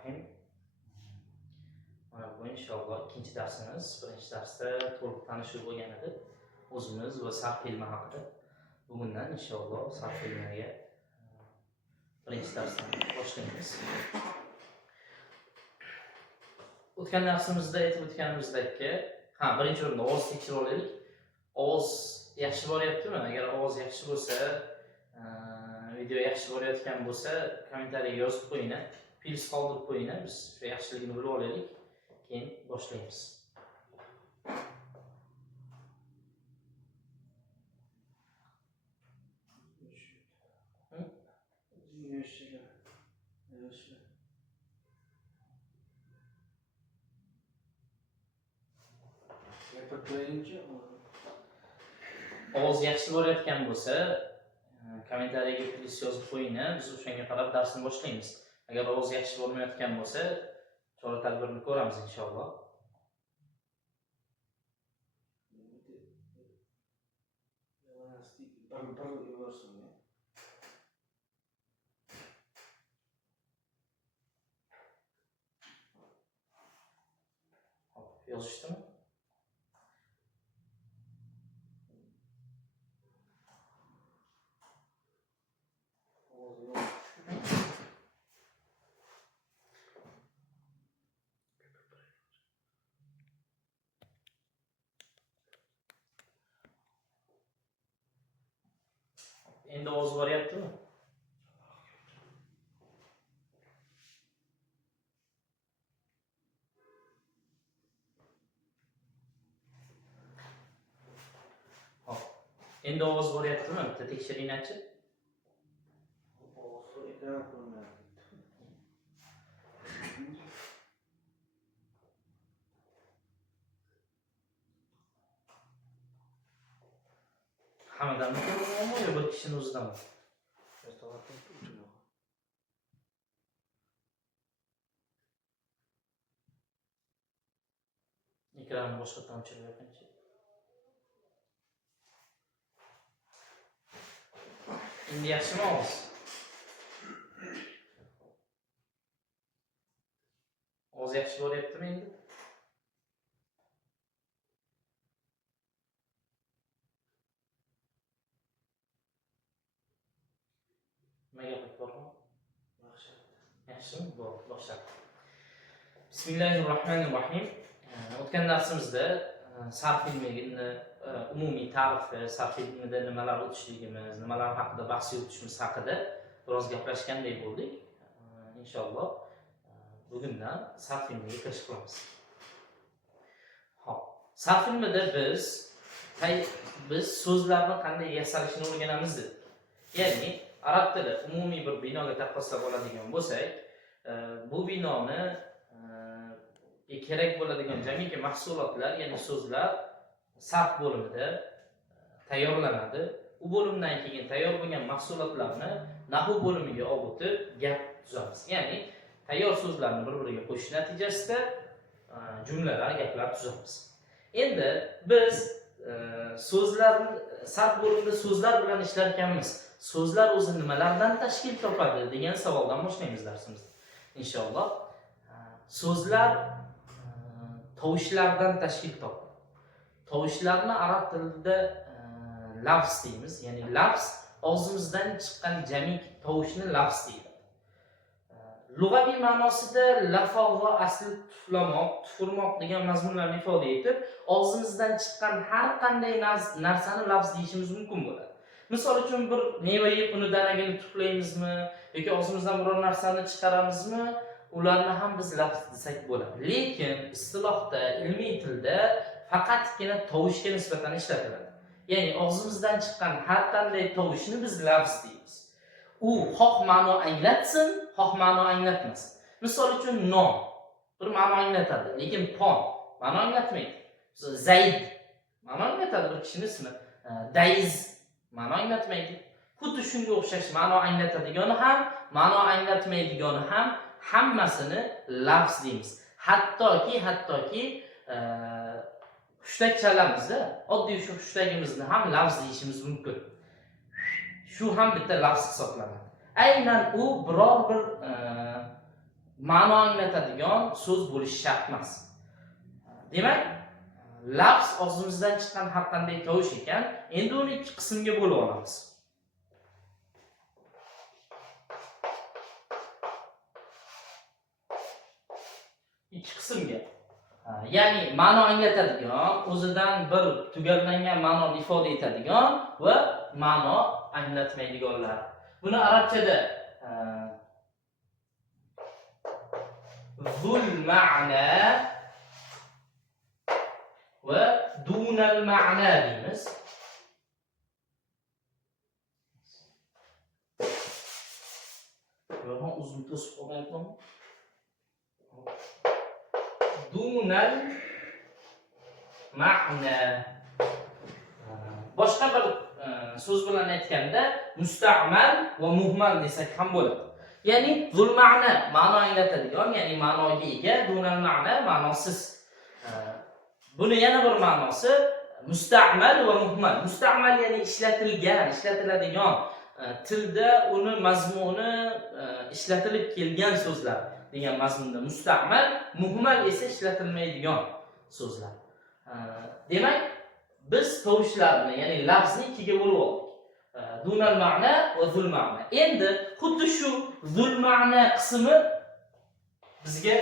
Bismillahirrahmanirrahim. Mana bu inshaalloh ikkinchi darsimiz. Birinchi darsda to'liq tanishuv bo'lgan edi. O'zimiz va sarf ilmi haqida. Bugundan inshaalloh sarf ilmiga birinchi darsdan boshlaymiz. O'tgan darsimizda aytib o'tganimizdek, birinchi o'rinda ovoz tekshirib olaylik. Ovoz yaxshi boryaptimi? Agar ovoz yaxshi bo'lsa, video yaxshi borayotgan bo'lsa, kommentariyaga yozib qo'yinglar. Pils qoldirib qo'yinglar. Biz shu yaxshiligini bilib olaylik. Keyin boshlaymiz. Ovoz yaxshi borayotgan bo'lsa, kommentariyaga plis yozib qo'yinglar. Biz o'shanga qarab darsni boshlaymiz. Agar ovoz yaxshi bo'lmayotgan bo'lsa, chora-tadbirni ko'ramiz inshaalloh. Yozishdimi? Endi ovoz boryaptimi? Hop. Endi ovoz boryaptimi? Bitta tekshiringlar-chi. Hammadan ko'rmoqmi yo bir kishining o'zidanmi? Ekranni boshqatdan o'chirib qo'yingchi. Endi yaxshimi ovoz? Ovoz yaxshi bo'lyaptimi endi? Nimaga bormi? Yaxshimi? Boshlaymiz. Bismillahirrahmanirrahim. O'tgan darsimizda sarf ilmiga umumiy ta'rifi, sarf ilmida nimalar o'tishligimiz, nimalar haqida bahs yuritishimiz haqida biroz gaplashgandek bo'ldik. Inshaalloh bugundan sarf ilmiga kirish qilamiz. Xo'p, sarf ilmida biz so'zlarni qanday yasalishini o'rganamiz dedik. Ya'ni arab tili umumiy bir binoga taqqoslab oladigan bo'lsak, bu binoni kerak bo'ladigan jamiki mahsulotlar, ya'ni so'zlar sarf bo'limida tayyorlanadi. U bo'limdan keyin tayyor bo'lgan mahsulotlarni nahv bo'limiga olib o'tib gap tuzamiz. Ya'ni tayyor so'zlarni bir-biriga qo'shish natijasida jumlalar, gaplar tuzamiz. Endi biz so'zlarni sarf bo'limida so'zlar bilan ishlar ekanmiz. So'zlar o'zi nimalardan tashkil topadi degan savoldan boshlaymiz darsimizni. Inshaalloh so'zlar tovushlardan tashkil topadi. Tovushlarni arab tilida lafz deymiz. Ya'ni lafz og'zimizdan chiqqan jamik tovushni lafz deyiladi. Lug'aviy ma'nosida lafoq va asli tuflamoq, tufurmoq degan mazmunlarni ifoda etib, og'zimizdan chiqqan har qanday narsani lafz deyishimiz mumkin bo'ladi. Misol uchun bir meva yeb uni danagini tuflaymizmi yoki og'zimizdan biror narsani chiqaramizmi, ularni ham biz lafz desak bo'ladi. Lekin istilohda, ilmiy tilda faqatgina tovushga nisbatan ishlatiladi. Ya'ni og'zimizdan chiqqan har qanday tovushni biz lafz deymiz. U xoh ma'no anglatsin, xoh ma'no anglatmasin. Misol uchun non bir ma'no anglatadi, lekin pon ma'no anglatmaydi. Zayd ma'no anglatadi bir kishining ismi. Dayz ma'no anglatmaydi. Xuddi shunga o'xshash ma'no anglatadigani ham, ma'no anglatmaydigani ham hammasini lafz deymiz. Hattoki hushtak chalamizda, oddiy shu hushtagimizni ham lafz deyishimiz mumkin. Shu ham bitta lafz hisoblanadi. Aynan u biror bir ma'no anglatadigan so'z bo'lishi shart emas. Demak, lafz og'zimizdan chiqqan har qanday tovush ekan, endi uni ikki qismga bo'lib olamiz. Ikki qismga. Ya'ni ma'no anglatadigan, o'zidan bir tugallangan ma'noni ifoda etadigan va ma'no anglatmaydiganlar. Buni arabchada zul ma'na va dunal ma'na deymiz. Yo'q, uzun to'sib qolmayapmanmi? Dunal ma'na. Boshqa bir so'z bilan aytganda musta'mal va muhmal desak ham bo'ladi. Ya'ni zul ma'na ma'no anglatadigan, ya'ni ma'noga ega, dunal ma'na ma'nosiz. Buni yana bir ma'nosi musta'mal va muhmal. Musta'mal ya'ni ishlatilgan, ishlatiladigan, tilda uni mazmuni ishlatilib kelgan so'zlar degan mazmunda musta'mal, muhmal esa ishlatilmaydigan so'zlar. Demak, biz tovushlarni, ya'ni lafzni ikkiga bo'lib oldik. Dunal ma'na va zul ma'na. Endi xuddi shu zul ma'na qismi bizga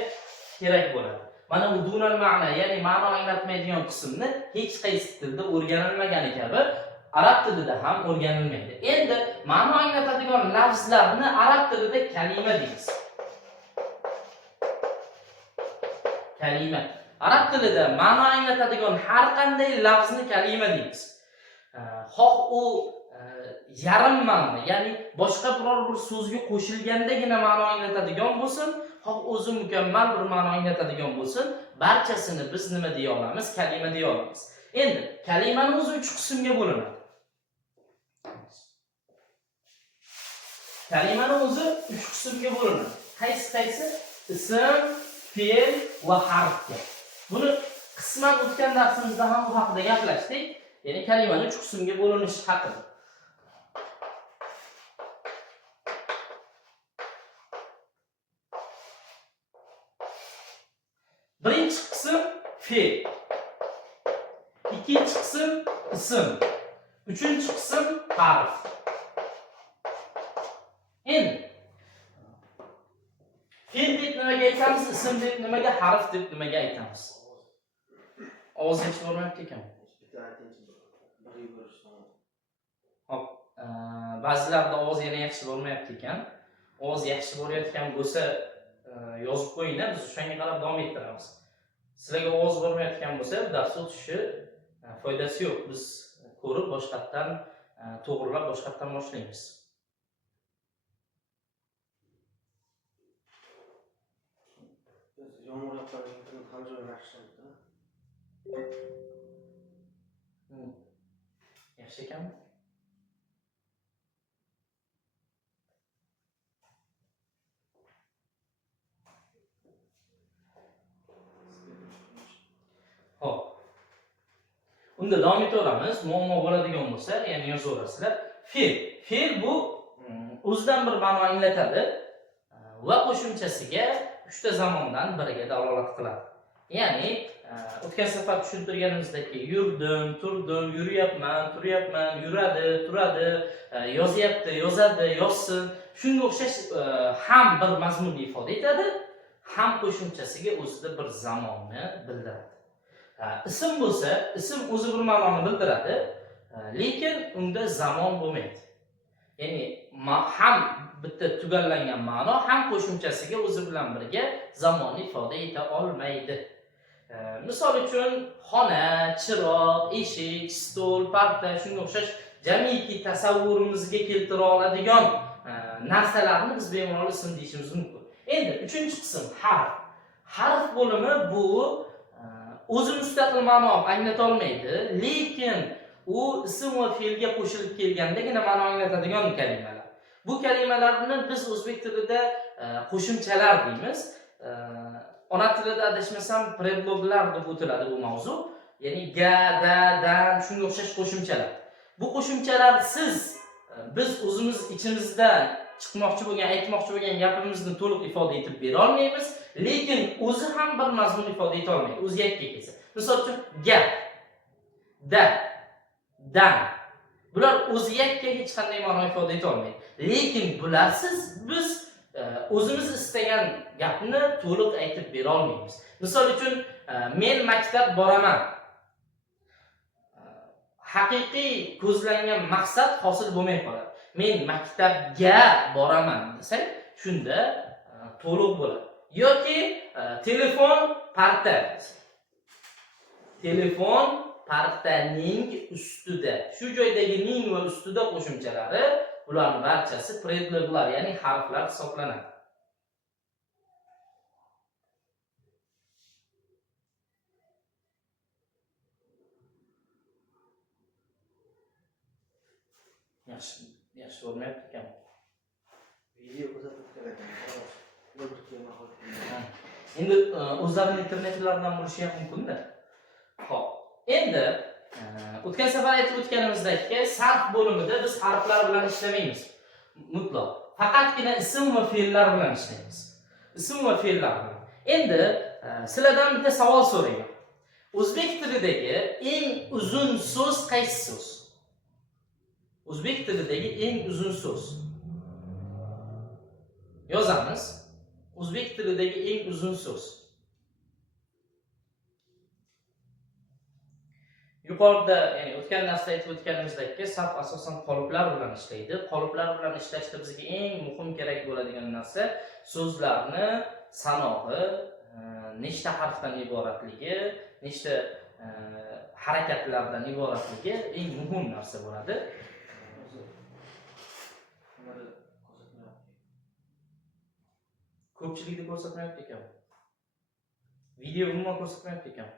kerak bo'ladi. Mana bu dunal ma'na, ya'ni ma'no anglatmaydigan qismni hech qaysi tilda o'rganilmagani kabi arab tilida ham o'rganilmaydi. Endi ma'no anglatadigan lafzlarni arab tilida kalima deymiz. Kalima. Arab tilida ma'no anglatadigan har qanday lafzni kalima deymiz. Xoh u yarim ma'no, ya'ni boshqa biror bir so'zga qo'shilgandagina ma'no anglatadigan bo'lsin, xoh o'zi mukammal bir ma'no anglatadigan bo'lsin, barchasini biz nima deya olamiz? Kalima deya olamiz. Endi kalimani o'zi 3 qismga bo'linadi. Kalimani o'zi 3 qismga bo'linadi. Qaysi? Ism, fe'l va harfga. Buni qisman o'tgan darsimizda ham bu haqida gaplashdik. Ya'ni kalimani 3 qismga bo'linishi haqida. Birinchi qism fe'l. Ikkinchi qism ism. Uchinchi qism harf. Endi fe'l deb nimaga aytamiz? Ism deb nimaga, harf deb nimaga aytamiz? Ovoz yaxshi bo'lmayapti ekan. Hop, ba'zilarda ovoz yana yaxshi bo'lmayapti ekan. Ovoz yaxshi bo'layotgan bo'lsa yozib qo'ying, biz o'shanga qarab davom ettiramiz. Sizlarga ovoz bo'lmayotgan bo'lsa, dars o'tishi foydasi yo'q. Biz ko'rib boshqatdan to'g'rilab boshqatdan boshlaymiz. Yomg'ir yoqqandan ham joy yaxshi. Yaxshi ekanmi? Xo'p. Unda davom etaveramiz. Muammo bo'ladigan bo'lsa, ya'ni yozaverasizlar. Fe'l bu o'zidan bir ma'no anglatadi va qo'shimchasiga 3 ta zamondan biriga dalolat qiladi. Ya'ni o'tgan safar tushuntirganimizdek, yurdim, turdim, yuryapman, turyapman, yuradi, turadi, yozyapti, yozadi, yozsin. Shunga o'xshash ham bir mazmunni ifoda etadi, ham qo'shimchasiga o'zida bir zamonni bildiradi. Ism bo'lsa, ism o'zi bir ma'noni bildiradi, lekin unda zamon bo'lmaydi. Ya'ni ham bitta tugallangan ma'no, ham qo'shimchasiga o'zi bilan birga zamonni ifoda eta olmaydi. Misol uchun xona, chiroq, eshik, stol, parta shunga o'xshash jamiki tasavvurimizga keltira oladigan narsalarni biz bemalol ism deyishimiz mumkin. Endi 3-qism harf. Harf bo'limi bu o'zi mustaqil ma'no anglata olmaydi, lekin u ism va fe'lga qo'shilib kelgandagina ma'no anglatadigan kalimalar. Bu kalimalarni biz o'zbek tilida qo'shimchalar deymiz. Ona tilida adashmasam predloglar deb o'tiladi bu mavzu. Ya'ni ga, da, dan shunga o'xshash qo'shimchalar. Bu qo'shimchalarsiz biz o'zimiz ichimizda chiqmoqchi bo'lgan, aytmoqchi bo'lgan gapimizni to'liq ifoda etib bera olmaymiz, lekin o'zi ham bir mazmun ifoda eta olmaydi. O'zi yakka kelsa. Misol uchun gap, da, dan. Bular o'zi yakka hech qanday ma'no ifoda eta olmaydi. Lekin bularsiz biz o'zimiz istagan gapni to'liq aytib bera olmaymiz. Misol uchun men maktab boraman. Haqiqiy ko'zlangan maqsad hosil bo'lmay qoladi. Men maktabga boraman desak, shunda to'liq bo'ladi. Yoki telefon parta. Telefon partaning ustida. Shu joydagi ning va ustida qo'shimchalari, ularning barchasi predloglar, ya'ni harflar hisoblanadi. Yaxshi bo'lmayapti ekan. Video kuzatib kelayotgan. Bir kema qolgan. Endi o'zlarining internetlaridan bo'lishi ham mumkin-da. Xo'p. Endi o'tgan safar aytib o'tganimizdek, sarf bo'limida biz harflar bilan ishlamaymiz. Mutlaq. Faqatgina ism va fe'llar bilan ishlaymiz. Ism va fe'llar bilan. Endi sizlardan bitta savol so'rayman. O'zbek tilidagi eng uzun so'z qaysi so'z? O'zbek tilidagi eng uzun so'z. Yozamiz. O'zbek tilidagi eng uzun so'z. Yuqorida, ya'ni o'tgan darsda aytib o'tganimizdek, sarf asosan qoliplar bilan ishlaydi. Qoliplar bilan ishlashda bizga eng muhim kerak bo'ladigan narsa so'zlarni sanog'i, nechta harfdan iboratligi, nechta harakatlardan iboratligi eng muhim narsa bo'ladi. Ko'pchilikni ko'rsatmayapti ekan. Video umuman ko'rsatmayapti ekan.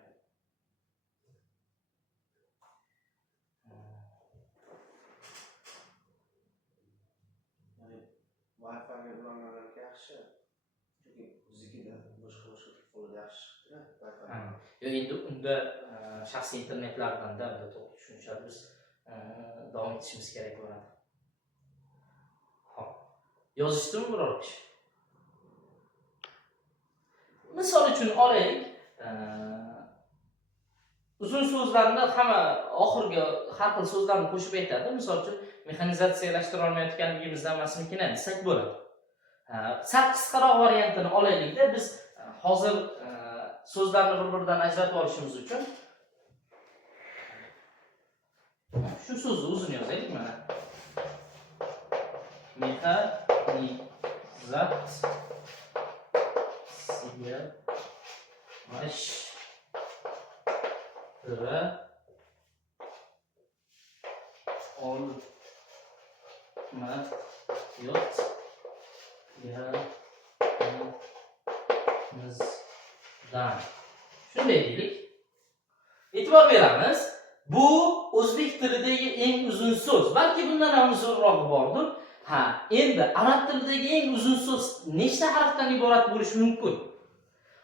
Wi-Fi ga ulanganlar yaxshi. Chunki o'zikida boshqa qo'lda yaxshi chiqdi. Wi-Fi. Yo, endi unda shaxsiy internetlardan-da to'g'ri tushunishadi. Biz davom etishimiz kerak bo'ladi. Xo'p. Yozishdimi biror kishi? Misol uchun olaylik, uzun so'zlarni hamma oxirgi har xil so'zlarni qo'shib aytadi. Misol uchun mexanizatsiyalashtirib olmayotganligimizdan emasmikin desak bo'ladi. Sal qisqaroq variantini olaylik-da, biz hozir so'zlarni bir-biridan ajratib olishimiz uchun shu so'zni uzun yozaylik mana. Shunday deylik. E'tibor beramiz. Bu o'zbek tilidagi eng uzun so'z. Balki bundan ham uzunroq bordir. Endi arab tilidagi eng uzun so'z nechta harfdan iborat bo'lishi mumkin?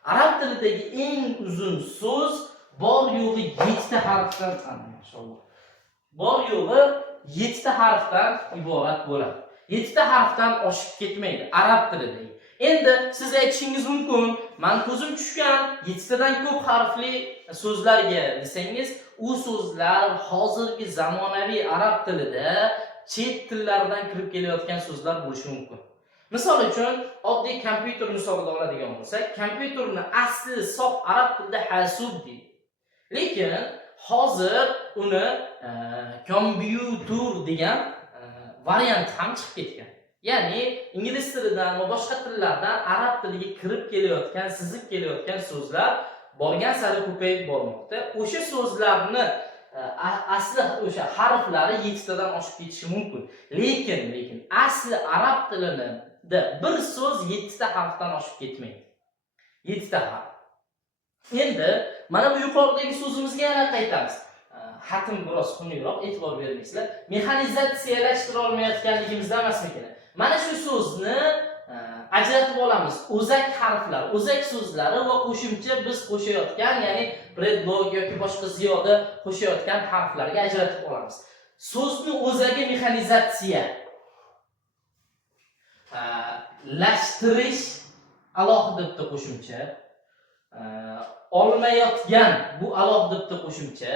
Arab tilidagi eng uzun so'z bor yo'g'i 7 ta harfdan, maşallah. Bor yo'g'i 7 ta harfdan iborat bo'ladi. 7 ta harfdan oshib ketmaydi arab tilidagi. Endi siz aytishingiz mumkin, men ko'zim tushgan 7 tadan ko'p harfli so'zlarga desangiz, u so'zlar hozirgi zamonaviy arab tilida chet tillardan kirib kelayotgan so'zlar bo'lishi mumkin. Misol uchun, oddiy kompyuter misolida oladigan bo'lsak, kompyuterni asli sof arab tilida hasub deydi. Lekin hozir uni kompyuter degan variant ham chiqib ketgan. Ya'ni ingliz tilidan va boshqa tillardan arab tiliga kirib kelayotgan, sizib kelayotgan so'zlar borgan sari ko'payib bormoqda. O'sha so'zlarni asli o'sha harflari 7 tadan oshib ketishi mumkin. Lekin asli arab tilida bir so'z 7 ta harfdan oshib ketmaydi. 7 ta harf. Endi mana bu yuqoridagi so'zimizga yana qaytamiz. Xatim biroz xunukroq, e'tibor bermaysizlar. Mexanizatsiyalashtirib olmayotganligimizdan emasmikin? Mana shu so'zni ajratib olamiz. O'zak harflar, o'zak so'zlari va qo'shimcha biz qo'shayotgan, ya'ni predlog yoki boshqa ziyoda qo'shayotgan harflarga ajratib olamiz. So'zni o'zagi mexanizatsiya. lashtirish alohida bitta qo'shimcha. Olmayotgan bu alohida bitta qo'shimcha.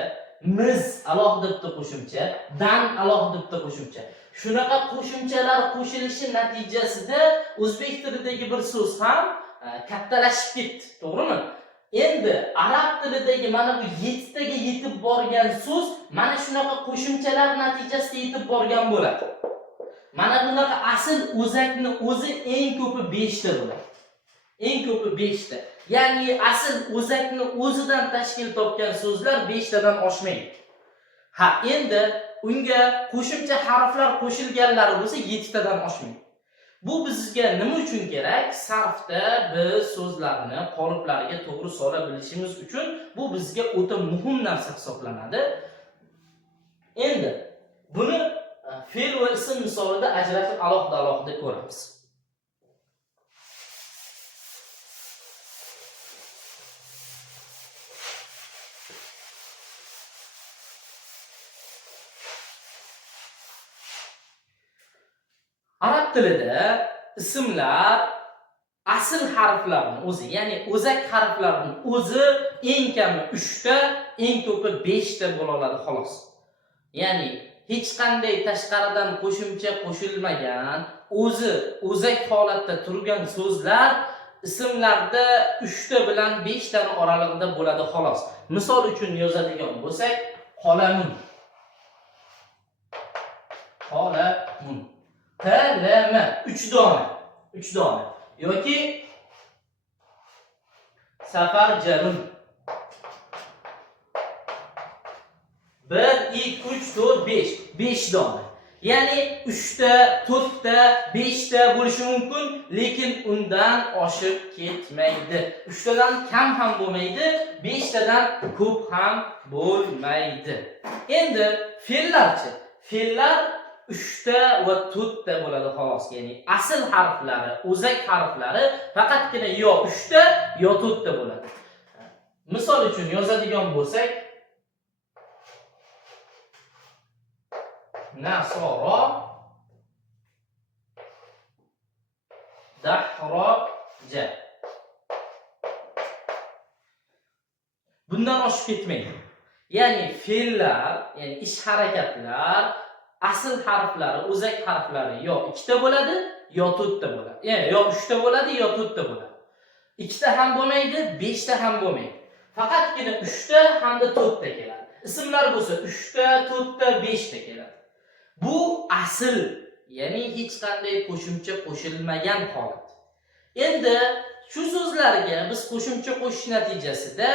Miz alohida bitta qo'shimcha. Dan alohida bitta qo'shimcha. Shunaqa qo'shimchalar qo'shilishi natijasida o'zbek tilidagi bir so'z ham kattalashib ketdi, to'g'rimi? Endi arab tilidagi mana bu 7 taga yetib borgan so'z mana shunaqa qo'shimchalar natijasida yetib borgan bo'ladi. Mana bunaqa asl o'zakni o'zi eng ko'pi 5 ta bo'ladi. Eng ko'pi 5 ta. Ya'ni asl o'zakni o'zidan tashkil topgan so'zlar 5 tadan oshmaydi. Ha, endi unga qo'shimcha harflar qo'shilganlari bo'lsa 7 tadan oshmaydi. Bu bizga nima uchun kerak? Sarfda biz so'zlarni qoliplariga to'g'ri sola bilishimiz uchun bu bizga o'ta muhim narsa hisoblanadi. Endi buni fe'l va ism misolida ajratib alohida ko'ramiz. Arab tilida ismlar asl harflarning o'zi, ya'ni o'zak harflarining o'zi eng kami 3 ta, eng ko'pi 5 ta bo'la oladi xolos. Ya'ni hech qanday tashqaridan qo'shimcha qo'shilmagan, o'zi o'zak holatda turgan so'zlar ismlarda 3 ta bilan 5 taning oralig'ida bo'ladi xolos. Misol uchun yozadigan bo'lsak, qolamun. Qolamun. Kalama 3 dona. 3 dona. Yoki safarjarun. 1 2 3 4 5. 5 dona. Ya'ni 3 ta, 4 ta, 5 ta bo'lishi mumkin, lekin undan oshib ketmaydi. 3 tadan kam ham bo'lmaydi, 5 tadan ko'p ham bo'lmaydi. Endi fe'llarchi? Fe'llar 3 ta va 4 ta bo'ladi xolos. Ya'ni asl harflari, o'zak harflari faqatgina yo 3 ta yo 4 ta bo'ladi. Misol uchun yozadigan bo'lsak, nasoro dahroja. Bundan oshib ketmaydi. Ya'ni fe'llar, ya'ni ish harakatlar asl harflari, o'zak harflari yo 2 ta bo'ladi, yo 4 ta bo'ladi. Ya'ni yo 3 ta bo'ladi, yo 4 ta bo'ladi. 2 ta ham bo'lmaydi, 5 ta ham bo'lmaydi. Faqatgina 3 ta hamda 4 ta keladi. Ismlar bo'lsa 3 ta, 4 ta, 5 ta keladi. Bu asl, ya'ni hech qanday qo'shimcha qo'shilmagan holat. Endi shu so'zlarga biz qo'shimcha qo'shish natijasida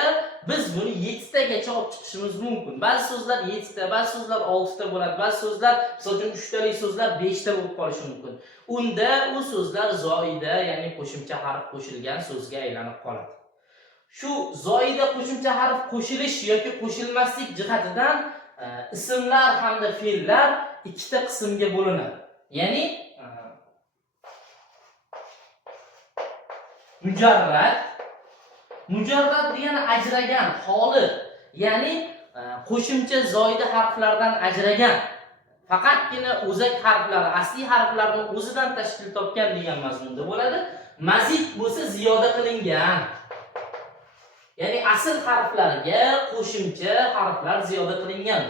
biz buni 7 tagacha olib chiqishimiz mumkin. Ba'zi so'zlar 7 ta, ba'zi so'zlar 6 ta bo'ladi, ba'zi so'zlar, masalan, 3 talik so'zlar 5 ta bo'lib qolishi mumkin. Unda u so'zlar zoida, ya'ni qo'shimcha harf qo'shilgan so'zga aylanib qoladi. Shu zoida qo'shimcha harf qo'shilish yoki qo'shilmaslik jihatidan ismlar hamda fe'llar 2 ta qismga bo'linadi. Ya'ni mujarrad degani ajragan, xoli, ya'ni qo'shimcha zoida harflardan ajragan, faqatgina o'zak harflari, asliy harflarni o'zidan tashkil topgan degan mazmunda bo'ladi. Mazid bo'lsa ziyoda qilingan. Ya'ni asl harflarga qo'shimcha harflar ziyoda qilingan.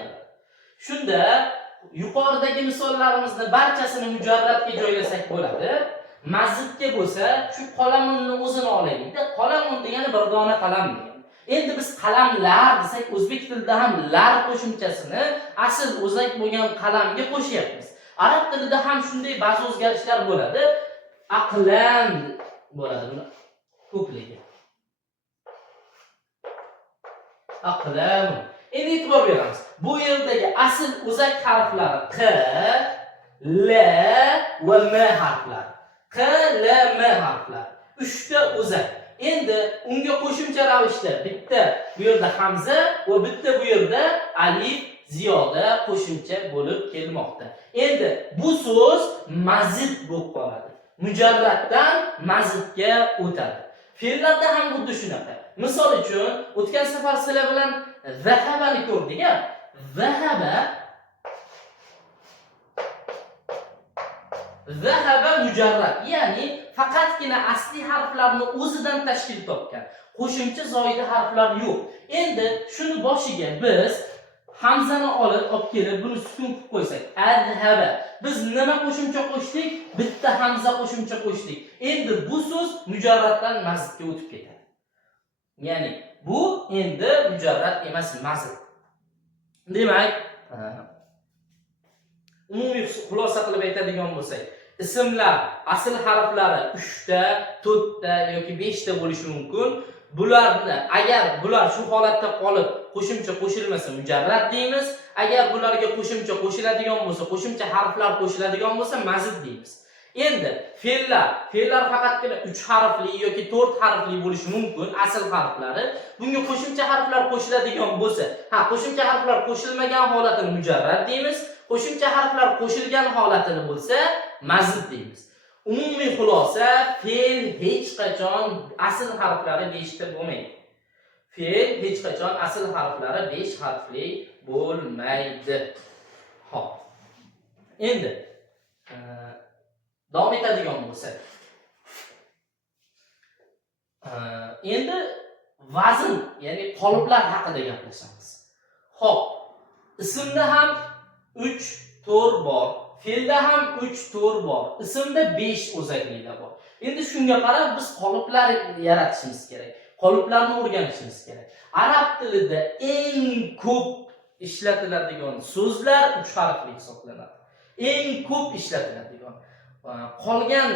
Shunda yuqoridagi misollarimizni barchasini mujarradga joylasak bo'ladi. Mazidga bo'lsa, shu qalamunni o'zini olaylik-da. Qalamun degani bir dona qalam degani. Endi biz qalamlar desak, o'zbek tilida ham lar qo'shimchasini asl o'zak bo'lgan qalamga qo'shyapmiz. Arab tilida ham shunday ba'zi o'zgarishlar bo'ladi. Aqlam bo'ladi buni ko'pligi. Aqlam. Endi e'tibor beramiz. Bu yerdagi asl o'zak harflari q, l va m harflari. Q, L, M harflari. 3 ta o'zak. Endi unga qo'shimcha ravishda bitta bu yerda hamza va bitta bu yerda alif ziyoda qo'shimcha bo'lib kelmoqda. Endi bu so'z mazid bo'lib qoladi. Mujarraddan mazidga o'tadi. Fe'llarda ham xuddi shunaqa. Misol uchun, o'tgan safar sizlar bilan zahabani ko'rdik-a? zahaba mujarrad, ya'ni faqatgina asli harflarni o'zidan tashkil topgan. Qo'shimcha zoida harflar yo'q. Endi shuni boshiga biz hamzani olib kelib buni sukun qilib qo'ysak, azhaba. Biz nima qo'shimcha qo'shdik? Bitta hamza qo'shimcha qo'shdik. Endi bu so'z mujarraddan mazidga o'tib ketadi. Ya'ni bu endi mujarrad emas, mazid. Demak, umumiy xulosa qilib aytadigan bo'lsak, ismlar asl harflari 3 ta, 4 ta yoki 5 ta bo'lishi mumkin. Bularni agar bular shu holatda qolib qo'shimcha qo'shilmasa mujarrad deymiz. Agar bularga qo'shimcha qo'shiladigan bo'lsa, qo'shimcha harflar qo'shiladigan bo'lsa mazid deymiz. Endi fe'llar faqatgina 3 harfli yoki 4 harfli bo'lishi mumkin, asl harflari. Bunga qo'shimcha harflar qo'shiladigan bo'lsa, qo'shimcha harflar qo'shilmagan holatini mujarrad deymiz. Qo'shimcha harflar qo'shilgan holatini bo'lsa mazid deymiz. Umumiy xulosa, fe'l hech qachon asl harflari 5 ta bo'lmaydi. Fe'l hech qachon asl harflari 5 harfli bo'lmaydi. Xo'p. Endi davom etadigan bo'lsak. Endi vazn, ya'ni qoliplar haqida gaplashamiz. Xo'p. Ismda ham 3 to'r bor. Fe'lda ham 3 to'r bor. Ismda 5 o'zakliklar bor. Endi shunga qarab biz qoliplar yaratishimiz kerak. Qoliplarni o'rganishimiz kerak. Arab tilida eng ko'p ishlatiladigan so'zlar 3 harfli hisoblanadi. Eng ko'p ishlatiladigan. Qolgan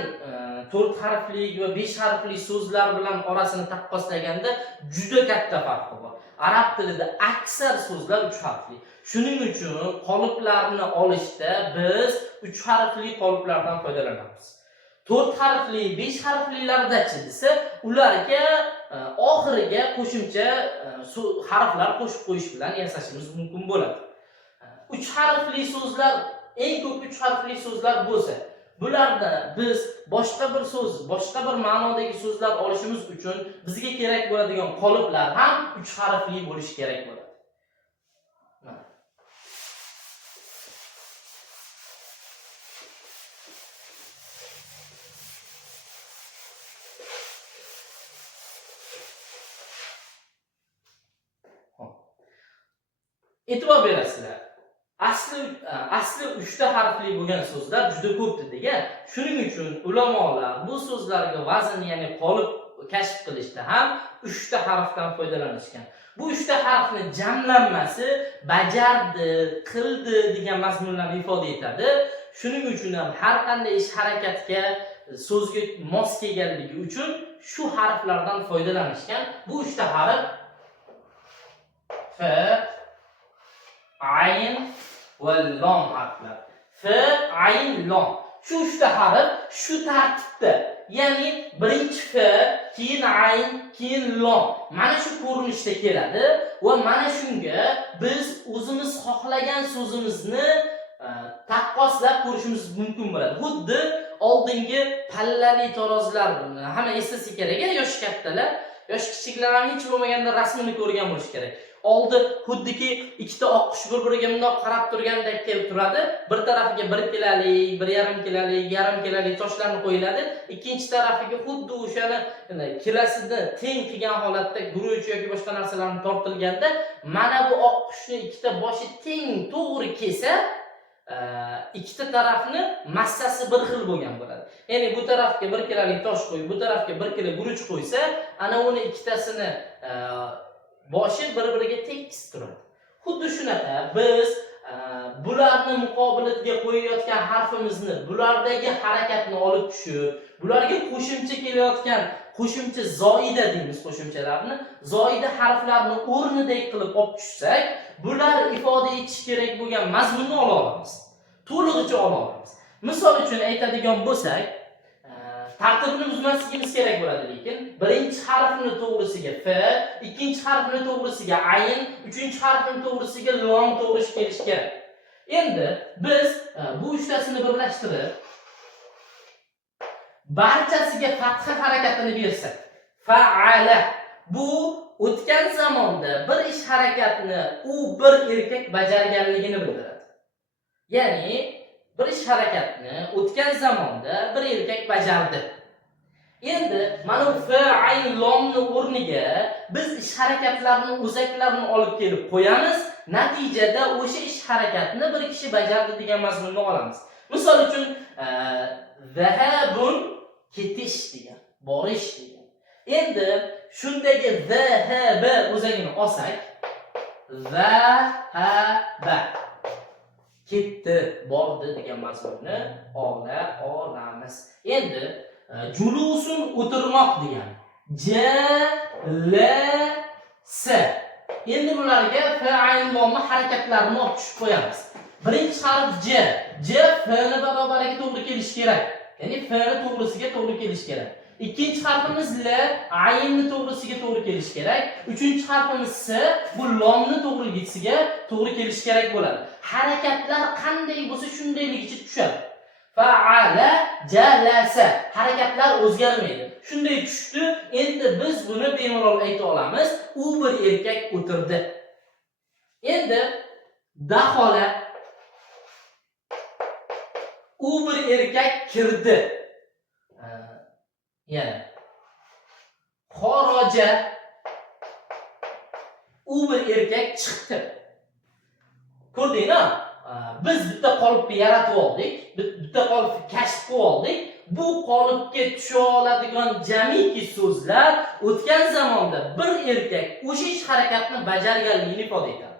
4 harfli va 5 harfli so'zlar bilan orasini taqqoslaganda juda katta farqi bor. Arab tilida aksar so'zlar 3 harfli. Shuning uchun qoliplarni olishda biz 3 harfli qoliplardan foydalanamiz. 4 harfli, 5 harflilarda-chi desa, ularga oxiriga qo'shimcha harflar qo'shib qo'yish bilan yasashimiz mumkin bo'ladi. 3 harfli so'zlar, eng ko'p 3 harfli so'zlar bo'lsa, bularda biz boshqa bir so'z, boshqa bir ma'nodagi so'zlar olishimiz uchun bizga kerak bo'ladigan qoliplar ham 3 harfli bo'lishi kerak bo'ladi. E'tibor berasizlar. Asli 3 ta harfli bo'lgan so'zlar juda ko'p dediga. Shuning uchun ulamolar bu so'zlarga vazn, ya'ni qolip kashf qilishda ham 3 ta harfdan foydalanishgan. Bu 3 ta harfni jamlanmasi bajardi, qildi degan mazmunlarni ifoda etadi. Shuning uchun ham har qanday ish harakatga so'zga mos kelganligi uchun shu harflardan foydalanishgan. Bu 3 ta harf F, ayn va lom harflar. F, ayn, lom. Shu 3 ta harf shu tartibda, ya'ni birinchi F, keyin ayn, keyin lom. Mana shu ko'rinishda keladi va mana shunga biz o'zimiz xohlagan so'zimizni taqqoslab ko'rishimiz mumkin bo'ladi. Xuddi oldingi pallali tarozilar, hamma eslasa kerak, yosh kattalar, yosh kichiklar ham hech bo'lmaganda rasmini ko'rgan bo'lish kerak. Oldi xuddiki ikkita oq qush bir-biriga bundoq qarab turgandek kelib turadi. Bir tarafiga 1 kilalik, 1,5 kilalik, yarim kilalik toshlarni qo'yiladi. Ikkinchi tarafiga xuddi o'shani kilasini teng qilgan holatda guruch yoki boshqa narsalarni tortilganda, mana bu oq qushni ikkita boshi teng to'g'ri kelsa, ikkita tarafni massasi bir xil bo'lgan bo'ladi. Ya'ni bu tarafga 1 kilalik tosh qo'yib, bu tarafga 1 kilo guruch qo'ysa, ana uni ikkitasini boshi bir-biriga tekis turadi. Xuddi shunaqa biz bularni muqobilatiga qo'yayotgan harfimizni, bulardagi harakatni olib tushib, bularga qo'shimcha kelayotgan qo'shimcha zoida deymiz qo'shimchalarni, zoida harflarni o'rnidek qilib olib tushsak, bular ifoda etish kerak bo'lgan mazmunni ola olamiz. To'lig'icha ola olamiz. Misol uchun aytadigan bo'lsak, tartibni buzmasligimiz kerak bo'ladi, lekin birinchi harfni to'g'risiga F, ikkinchi harfni to'g'risiga ayn, uchinchi harfni to'g'risiga lom to'g'ri kelish kerak. Endi biz bu uchtasini birlashtirib barchasiga fatha harakatini bersak, fa'ala, bu o'tgan zamonda bir ish harakatni u bir erkak bajarganligini bildiradi. Ya'ni bir ish harakatni o'tgan zamonda bir erkak bajardi. Endi mana bu fa'il lomni o'rniga biz ish harakatlarini o'zaklarini olib kelib qo'yamiz. Natijada o'sha ish harakatni bir kishi bajardi degan mazmunni olamiz. Misol uchun zahabun ketish degan, borish degan. Endi shundagi zahaba o'zagini olsak, zahaba ketdi, bordi degan mazmunni ola olamiz. Endi julusun o'tirmoq degan. Jalasa. Endi bularga fa'il lomni harakatlarini olib tushib qo'yamiz. Birinchi harf j. J f'ni barobariga to'g'ri kelishi kerak. Ya'ni f'ni to'g'risiga to'g'ri kelishi kerak. Ikkinchi harfimiz l, aynni to'g'risiga to'g'ri kelishi kerak. Uchinchi harfimiz s, bu lomni to'g'riligiga to'g'ri kelishi kerak bo'ladi. Harakatlar qanday bo'lsa shundayligicha tushadi. Fa'ala, jalasa. Harakatlar o'zgarmaydi. Shunday tushdi. Endi biz buni bemalol ayta olamiz. U bir erkak o'tirdi. Endi dahola. U bir erkak kirdi. Yana. Xoroja. U bir erkak chiqdi. Ko'rdingmi? Biz bitta qolipni yaratib oldik, bitta qolipni kashf qilib oldik. Bu qolipga tusha oladigan jamiki so'zlar o'tgan zamonda bir erkak o'sha ish harakatni bajarganligini ifoda etadi.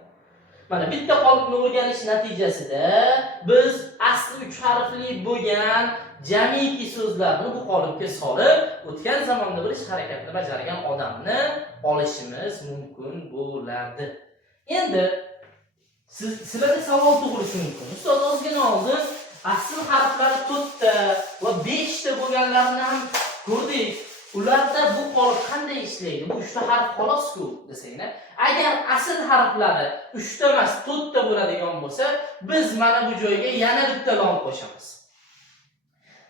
Mana bitta qolipni o'rganish natijasida biz asli 3 harfli bo'lgan jamiki so'zlarni bu qolipga solib, o'tgan zamonda bir ish harakatni bajargan odamni olishimiz mumkin bo'ladi. Endi sizlarga savol tug'ilishi mumkin. Ustoz ozgina oldin asl harflari 4 ta va 5 ta bo'lganlarini ham ko'rdik. Ularda bu qolip qanday ishlaydi? Bu 3 ta harf xolos-ku desanglar. Agar asl harflari 3 ta emas 4 ta bo'ladigan bo'lsa, biz mana bu joyga yana bitta lom qo'shamiz.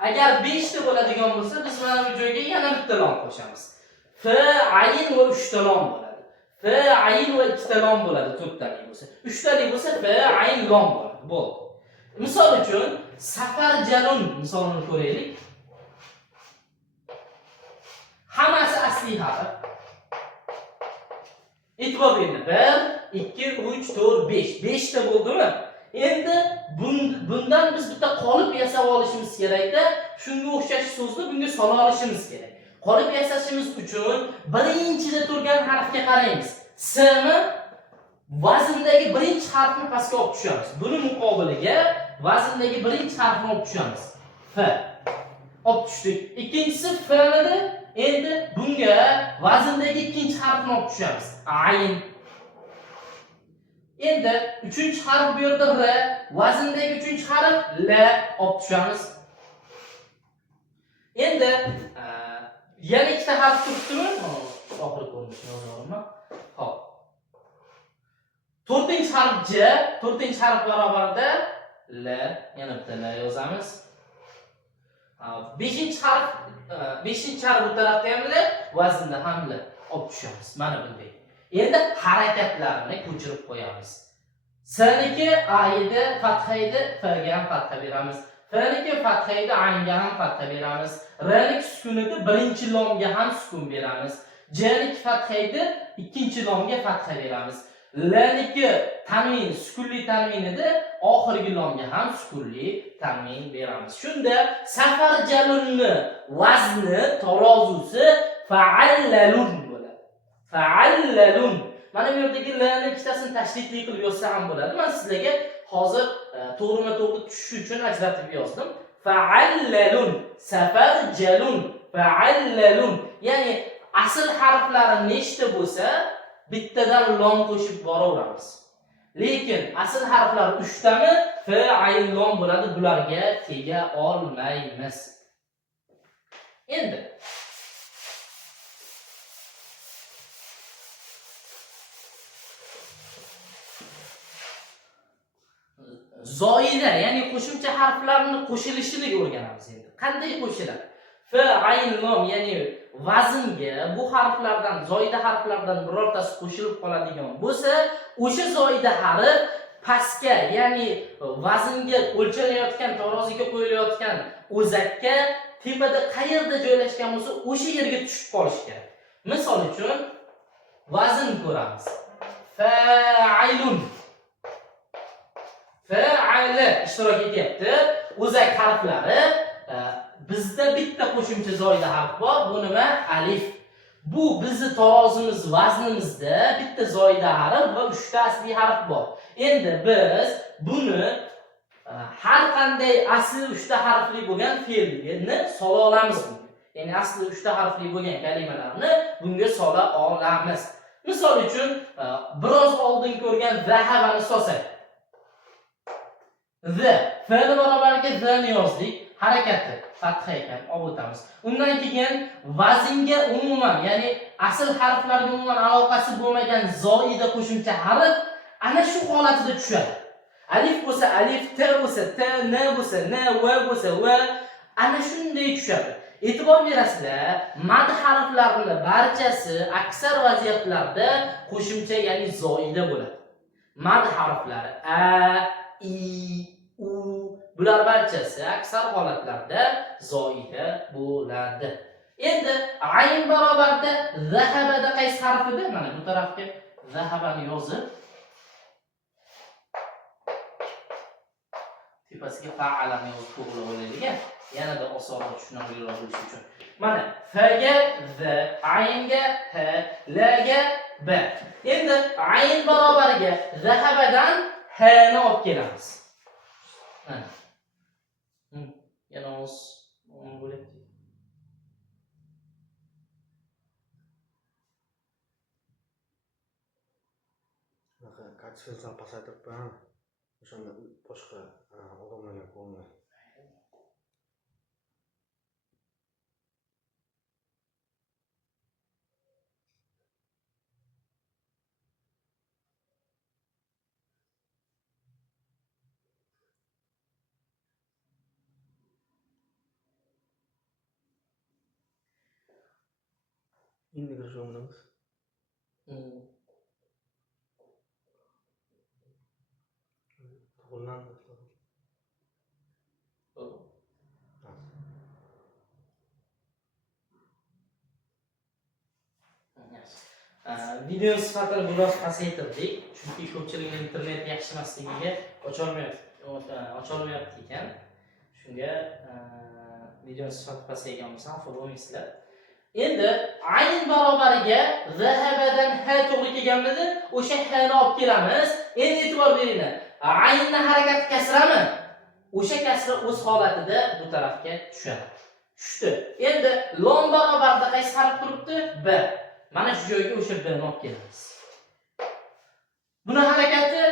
Agar 5 ta bo'ladigan bo'lsa, biz mana bu joyga yana bitta lom qo'shamiz. F, ayn va 3 ta lom bo'ladi. F, ayn va 2 ta lom bo'ladi 4 talik bo'lsa. 3 talik bo'lsa F, ayn, lom bo'ladi. Bo'ldi. Misol uchun safarjalun misolini ko'raylik. Hammasi asli harf. E'tibor bering. 1, 2, 3, 4, 5. 5 ta bo'ldimi? Endi bundan biz bitta qolip yasab olishimiz kerak-da, shunga o'xshash so'zni bunga sola olishimiz kerak. Qolip yasashimiz uchun birinchida turgan harfga qaraymiz. S'ni vazndagi birinchi harfni pastga olib tushamiz. Buni muqobiliga vazndagi birinchi harfni olib tushamiz. F. Olib tushdik. Ikkinchisi F'ni. Endi bunga vazndagi ikkinchi harfni olib tushamiz. Ayn. Endi 3-harf bu yerda R, vazndagi 3-harf L olib tushamiz. Endi yana ikkita harf turibdimi? Oxirgi ko'rinishni yozaverman. Xo'p. 4-harf J, 4-harf barobarida L, yana bitta L yozamiz. 5-harf bu tarafda ham L, vaznda ham L olib tushamiz. Mana bunday. Endi harakatlarni ko'chirib qo'yamiz. S'niki A edi, fatha edi, F'ga ham fatha beramiz. F'niki fatha edi, Aynga ham fatha beramiz. R'niki sukun edi, birinchi lomga ham sukun beramiz. J'niki fatha edi, ikkinchi lomga fatha beramiz. L'niki tanvin, sukunli tanvin edi, oxirgi lomga ham sukunli tanvin beramiz. Shunda safarjalunni vazni, tarozusi fa'allalun bo'ladi. Fa'allalun. Mana bu yerdagi L'ni ikkitasini tashdidli qilib yozsa ham bo'ladi. Men sizlarga hozir to'g'rima-to'g'ri tushish uchun ajratib yozdim. Fa'allalun, safarjalun, fa'allalun. Ya'ni asl harflari nechta bo'lsa, bittadan lom qo'shib boraveramiz. Lekin asl harflar 3 tami, F, ayn, lom bo'ladi. Bularga tega olmaymiz. Endi zoida, ya'ni qo'shimcha harflarning qo'shilishini o'rganamiz endi. Qanday qo'shiladi? F, ayn, lom, ya'ni vaznga bu harflardan, zoida harflardan birortasi qo'shilib qoladigan bo'lsa, o'sha zoida harf pastga, ya'ni vaznga o'lchalayotgan, taroziga qo'yilayotgan o'zakka tepada qayerda joylashgan bo'lsa, o'sha yerga tushib qolish kerak. Misol uchun vazn ko'ramiz. Fa'ilun. Fa'ala ishtirok etyapti. O'zak harflari bizda bitta qo'shimcha zoida harf bor. Bu nima? Alif. Bu bizni tarozimiz, vaznimizda bitta zoida harf va 3 ta asli harf bor. Endi biz buni har qanday asli 3 ta harfli bo'lgan fe'lni sola olamiz bunga. Ya'ni asli 3 ta harfli bo'lgan kalimalarni bunga sola olamiz. Misol uchun biroz oldin ko'rgan zahabani solsak. Fe'l barobariga zani yozdik. Harakati fatha ekan, olib o'tamiz. Undan keyin vaznga umuman, ya'ni asl harflarga umuman aloqasi bo'lmagan zoida qo'shimcha harf ana shu holatida tushadi. Alif bo'lsa alif, t bo'lsa t, n bo'lsa n, v bo'lsa v, ana shunday tushadi. E'tibor berasizlar, mad harflarini barchasi aksar vaziyatlarda qo'shimcha, ya'ni zoida bo'ladi. Mad harflari a, i, u bular barchasi aksar holatlarda zoida bo'ladi. Endi ayn barobarda zahabada qaysi harf edi? Mana bu tarafga zahabani yozib, tepasiga fa'alani yozib to'g'ri olaylik. Yanada osonroq tushunarliroq bo'lishi uchun. Mana f ga z, aynga h, l ga b. Endi ayn barobariga zahabadan h ni olib kelamiz. Yana o'z bo'lyapti. Bunaqa kachfilsan pasaytirib qo'yamiz. O'shanda boshqa odamlarga ko'rinmaydi. Endi kirishimiz. To'g'rilandi. Video sifatini biroz pasaytirdik, chunki ko'pchilik internet yaxshi emasligiga ocholmayapti ekan. Shunga video sifati pasaygan bo'lsa, xafa bo'lmaysizlar. Endi ayn barobariga zahabadan h to'g'ri kelganmidi? O'sha h ni olib kelamiz. Endi e'tibor beringlar. Aynning harakati kasrami? O'sha kasra o'z holatida bu tarafga tushadi. Tushdi. Endi lom barobarida qaysi harf turibdi? B. Mana shu joyga o'sha b ni olib kelamiz. Buni harakati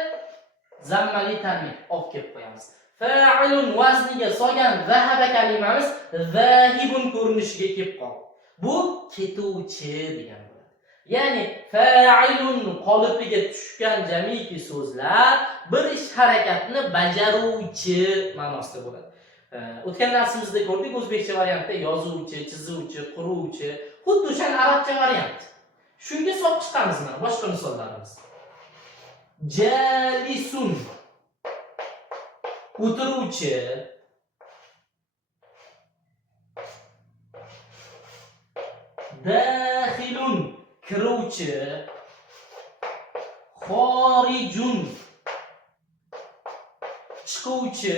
zammali tanvin olib kelib qo'yamiz. Fa'ilun vazniga solgan zahaba kalimamiz zahibun ko'rinishiga kelib qoldi. Bu ketuvchi degan bo'ladi. Ya'ni fa'ilun qolipiga tushgan jamiki so'zlar bir ish harakatni bajaruvchi ma'nosida bo'ladi. O'tgan darsimizda ko'rdik, o'zbekcha variantda yozuvchi, chizuvchi, quruvchi, xuddi o'sha arabcha variant. Shunga solib chiqamiz mana boshqa misollarimiz. Jalisun o'tiruvchi, daxilun kiruvchi, xorijun chiquvchi,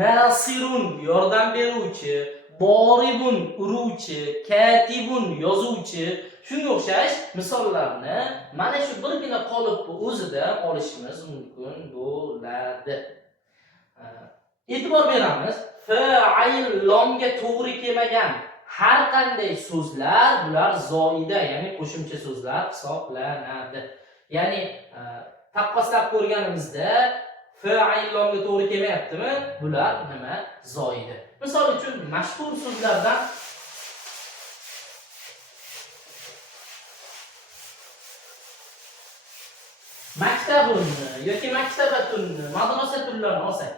nasirun yordam beruvchi, boribun uruvchi, katibun yozuvchi, shunga o'xshash misollarni mana shu birgina qolipni o'zida olishimiz mumkin bo'ladi. E'tibor beramiz, fa'il lomga to'g'ri kelmagan har qanday so'zlar bular zoida, ya'ni qo'shimcha so'zlar hisoblanadi. Ya'ni taqqoslab ko'rganimizda fa'il lomga to'g'ri kelmayaptimi? Bular nima? Zoida. Misol uchun mashhur so'zlardan maktabun yoki maktabatun, madrasatullarni olsak.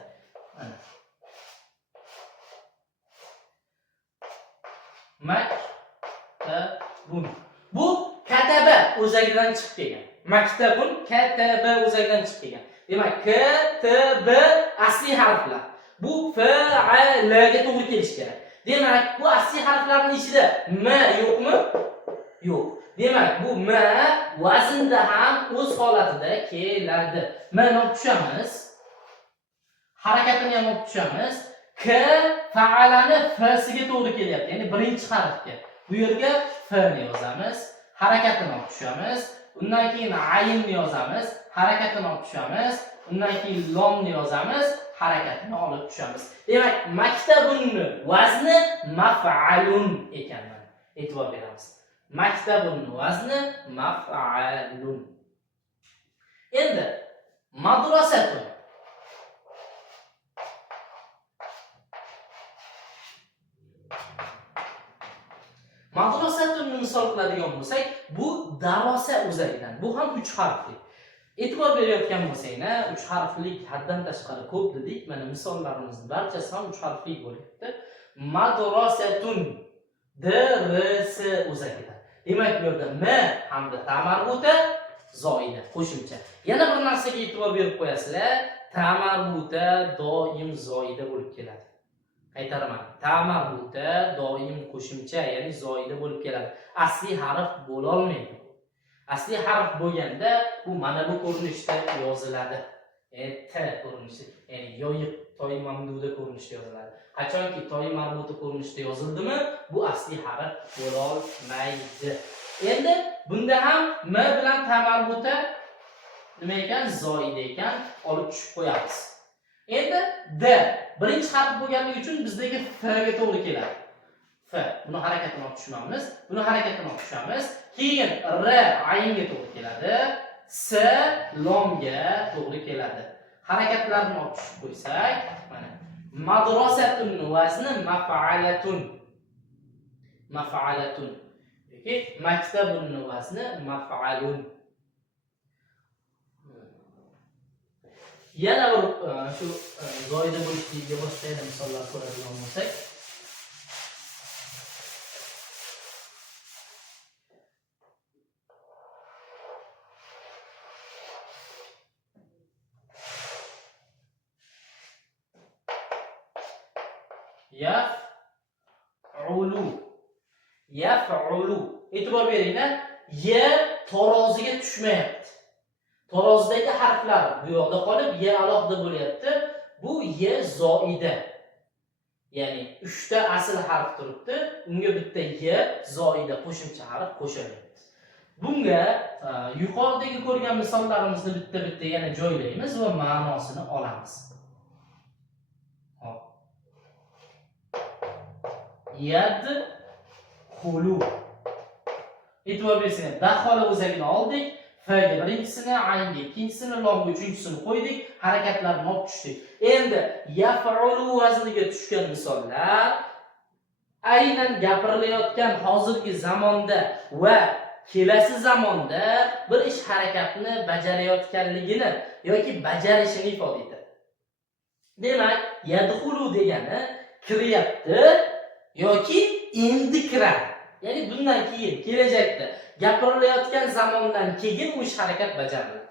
Maktabun. Bu kataba o'zagidan chiqib kelgan. Maktabun kataba o'zagidan chiqib kelgan. Demak, K, T, B asli harflar. Bu F, A, L ga to'g'ri kelishi kerak. Demak, bu asli harflarning ichida M yo'qmi? Yo'q. Demak, bu M vaznda ham o'z holatida keladi. M ni olib tushamiz. Harakatini ham olib tushamiz. K fa'alani F'siga to'g'ri kelyapti, ya'ni birinchi harfga. Bu yerga F ni yozamiz, harakatini olib tushamiz. Undan keyin aynni yozamiz, harakatini olib tushamiz. Undan keyin lomni yozamiz, harakatini olib tushamiz. Demak, maktabunni vazni maf'alun ekan. E'tibor beramiz. Maktabunni vazni maf'alun. Endi madrasatun. Madrasatun misol qiladigan bo'lsak, bu darosa o'zagidan. Bu ham 3 harfli. E'tibor berayotgan bo'lsanglar, 3 harflik haddan tashqari ko'p dedik. Mana misollarimizning barchasi ham 3 harfli bo'lyapti. Madrasatun DRS o'zagidan. Demak, bu yerda M hamda ta marbuta zoida qo'shimcha. Yana bir narsaga e'tibor berib qo'yasizlar, ta marbuta doim zoida bo'lib keladi. Qaytaraman. Ta marbuta doim qo'shimcha, ya'ni zoida bo'lib keladi. Asli harf bo'la olmaydi. Asli harf bo'lganda bu mana bu ko'rinishda yoziladi. T ko'rinishi, ya'ni yoyiq toy mamduda ko'rinishda yoziladi. Qachonki toy marbuta ko'rinishda yozildimi, bu asli harf bo'la olmaydi. Endi bunda ham M bilan ta marbuta nima ekan? Zoida ekan, olib tushib qo'yamiz. Endi D birinchi harf bo'lganligi uchun bizdagi F ga to'g'ri keladi. F. Buni harakatini olib tushamiz. Buni harakatini olib tushamiz. Keyin R aynga to'g'ri keladi. S lomga to'g'ri keladi. Harakatlarni olib tushib qo'ysak, mana madrasatun vazni maf'alatun. Maf'alatun. Yoki maktabun vazni maf'alun. Yana bir shu zoida bo'lishligiga boshqa misollar ko'radigan bo'lsak, yaf'ulu. E'tibor beringlar, y taroziga tushmayapti. Tarozidagi harflar bu yoqda qolib, y alohida bo'lyapti. Bu y zoida. Ya'ni 3 ta asl harf turibdi, unga bitta y zoida qo'shimcha harf qo'shilyapti. Bunga yuqoridagi ko'rgan misollarimizni bitta-bitta yana joylaymiz va ma'nosini olamiz. Hop. Yad xulu. E'tibor bersanglar, daxola o'zagini oldik. F ga birinchisini, ayn ga ikkinchisini, lom ga uchinchisini qo'ydik, harakatlarni olib tushdik. Endi yaf'ulu vazniga tushgan misollar aynan gapirilayotgan hozirgi zamonda va kelasi zamonda bir ish harakatni bajarayotganligini yoki bajarishini ifoda etadi. Demak, yadxulu degani kiryapti yoki endi kiradi. Ya'ni bundan keyin kelajakda gapirilayotgan zamondan keyin u ish harakat bajariladi.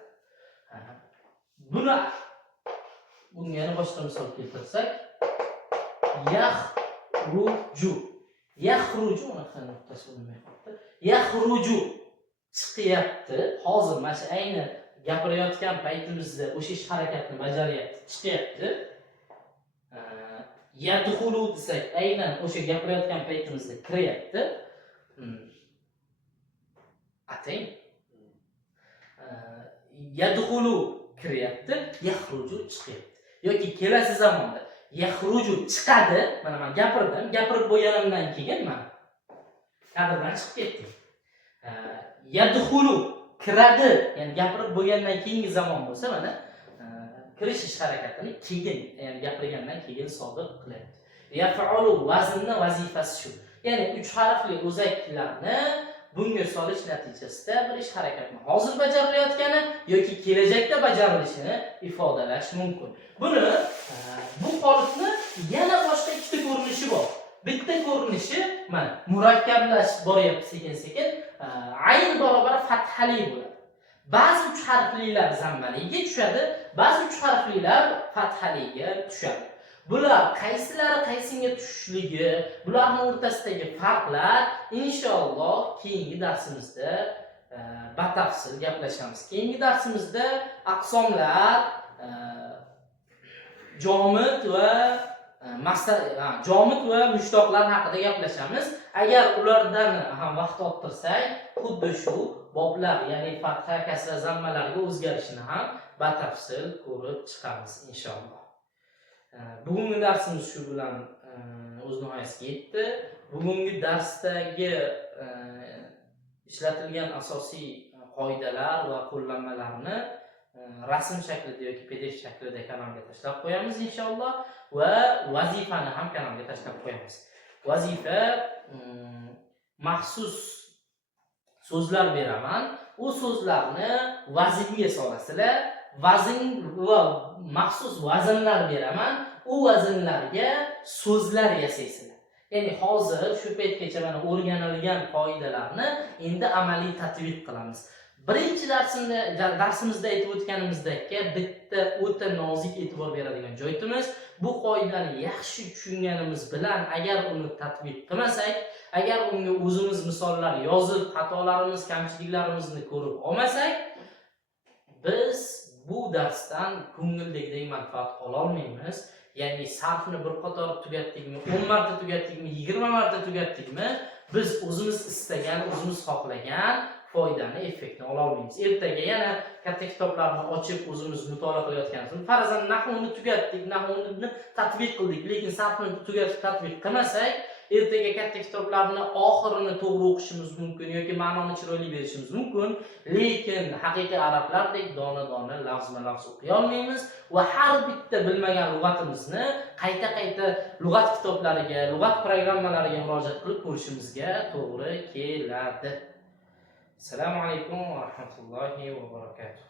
Bunga yana boshqa misol keltirsak, yaxruju. Yaxruju anaqa nuqtasi bo'lmay qoldi. Yaxruju chiqyapti. Hozir mana shu ayni gapirayotgan paytimizda o'sha ish harakatni bajaryapti, chiqyapti. Yadxulu desak, aynan o'sha gapirayotgan paytimizda kiryapti. Atang. Yadxulu kiryapti, yaxruju chiqyapti. Yoki kelasi zamonda yaxruju chiqadi. Mana men gapirib bo'lganimdan keyin men kadrdan chiqib ketdim. Yadxulu kiradi, ya'ni gapirib bo'lgandan keyingi zamon bo'lsa, mana kirish ish harakatini keyin, ya'ni gapirgandan keyin sodir qilyapti. Yaf'alu vaznning vazifasi shu. Ya'ni 3 harfli o'zaklarni bunga solish natijasida bir ish harakatni hozir bajarilayotgani yoki kelajakda bajarilishini ifodalash mumkin. Buni bu qolipni yana boshqa ikkita ko'rinishi bor. Bitta ko'rinishi mana murakkablashib boryapti sekin-sekin, ayn barobar fathali bo'ladi. Ba'zi 3 harflilar zammaliga tushadi, ba'zi 3 harflilar fathaliga tushadi. Bular qaysilari qaysinga tushishligi, bularning o'rtasidagi farqlar inshaalloh keyingi darsimizda batafsil gaplashamiz. Keyingi darsimizda aqsomlar, jomid va mushtoqlar haqida gaplashamiz. Agar ulardan ham vaqt orttirsak, xuddi shu boblar, ya'ni fatha, kasra, zammalarga o'zgarishini ham batafsil ko'rib chiqamiz inshaalloh. Bugungi darsimiz shu bilan o'z nihoyasiga yetdi. Bugungi darsdagi ishlatilgan asosiy qoidalar va qo'llanmalarni rasm shaklida yoki PDF shaklida kanalga tashlab qo'yamiz inshaalloh va vazifani ham kanalga tashlab qo'yamiz. Vazifa maxsus so'zlar beraman. U so'zlarni vaznga solasizlar. Vazn va maxsus vaznlar beraman. U vaznlarga so'zlar yasaysizlar. Ya'ni hozir shu paytgacha mana o'rganilgan qoidalarni endi amaliy tatbiq qilamiz. Birinchi darsimizda aytib o'tganimizdek, bitta o'ta nozik e'tibor beradigan joyimiz, bu qoidani yaxshi tushunganimiz bilan agar uni tatbiq qilmasak, agar unga o'zimiz misollar yozib, xatolarimiz, kamchiliklarimizni ko'rib olmasak, biz bu darsdan ko'ngildagidek manfaat ola olmaymiz. Ya'ni sarfni bir qator tugatdikmi, 10 marta tugatdikmi, 20 marta tugatdikmi, biz o'zimiz istagan, o'zimiz xohlagan foydani, effektni ola olmaymiz. Ertaga yana katta kitoblarni ochib o'zimiz mutolaa qilayotganimiz, farazan nahvni tugatdik, nahvni tatbiq qildik, lekin sarfni tugatib tatbiq qilmasak, ertaga katta kitoblarni oxirini to'g'ri o'qishimiz mumkin yoki ma'noni chiroyli berishimiz mumkin, lekin haqiqiy arablardek dona-dona lafzma-lafz o'qiy olmaymiz va har bitta bilmagan lug'atimizni qayta-qayta lug'at kitoblariga, lug'at programmalariga murojaat qilib ko'rishimizga to'g'ri keladi. Assalomu alaykum va rahmatullohi va barakatuh.